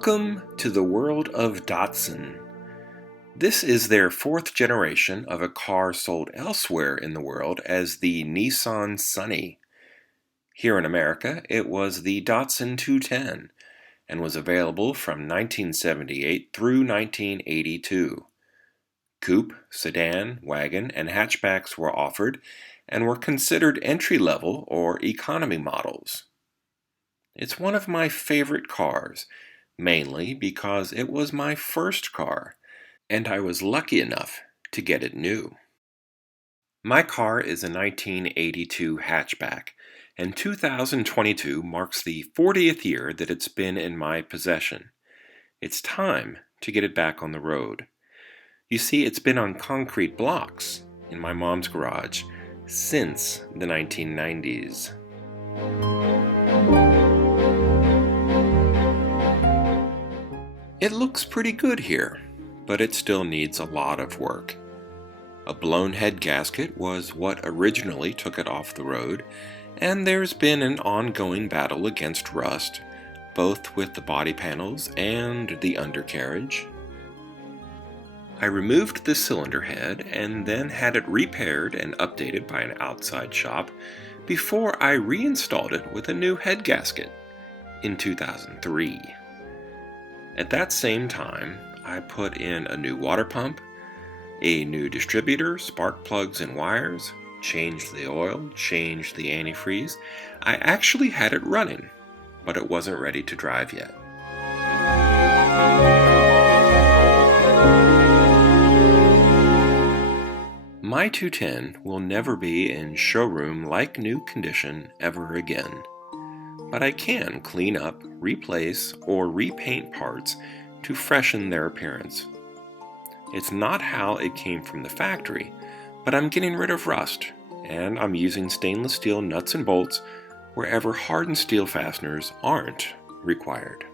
Welcome to the world of Datsun. This is their fourth generation of a car sold elsewhere in the world as the Nissan Sunny. Here in America, it was the Datsun 210 and was available from 1978 through 1982. Coupe, sedan, wagon, and hatchbacks were offered and were considered entry-level or economy models. It's one of my favorite cars, mainly because it was my first car, and I was lucky enough to get it new. My car is a 1982 hatchback, and 2022 marks the 40th year that it's been in my possession. It's time to get it back on the road. You see, it's been on concrete blocks in my mom's garage since the 1990s. It looks pretty good here, but it still needs a lot of work. A blown head gasket was what originally took it off the road, and there's been an ongoing battle against rust, both with the body panels and the undercarriage. I removed the cylinder head and then had it repaired and updated by an outside shop before I reinstalled it with a new head gasket in 2003. At that same time, I put in a new water pump, a new distributor, spark plugs and wires, changed the oil, changed the antifreeze. I actually had it running, but it wasn't ready to drive yet. My 210 will never be in showroom like new condition ever again. But I can clean up, replace, or repaint parts to freshen their appearance. It's not how it came from the factory, but I'm getting rid of rust, and I'm using stainless steel nuts and bolts wherever hardened steel fasteners aren't required.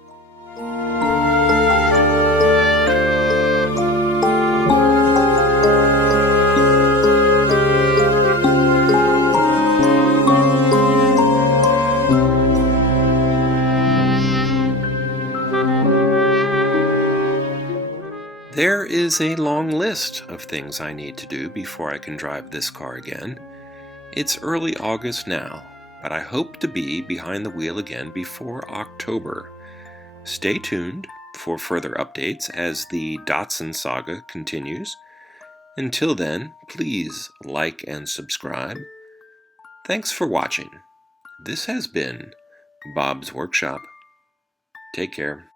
There is a long list of things I need to do before I can drive this car again. It's early August now, but I hope to be behind the wheel again before October. Stay tuned for further updates as the Datsun saga continues. Until then, please like and subscribe. Thanks for watching. This has been Bob's Workshop. Take care.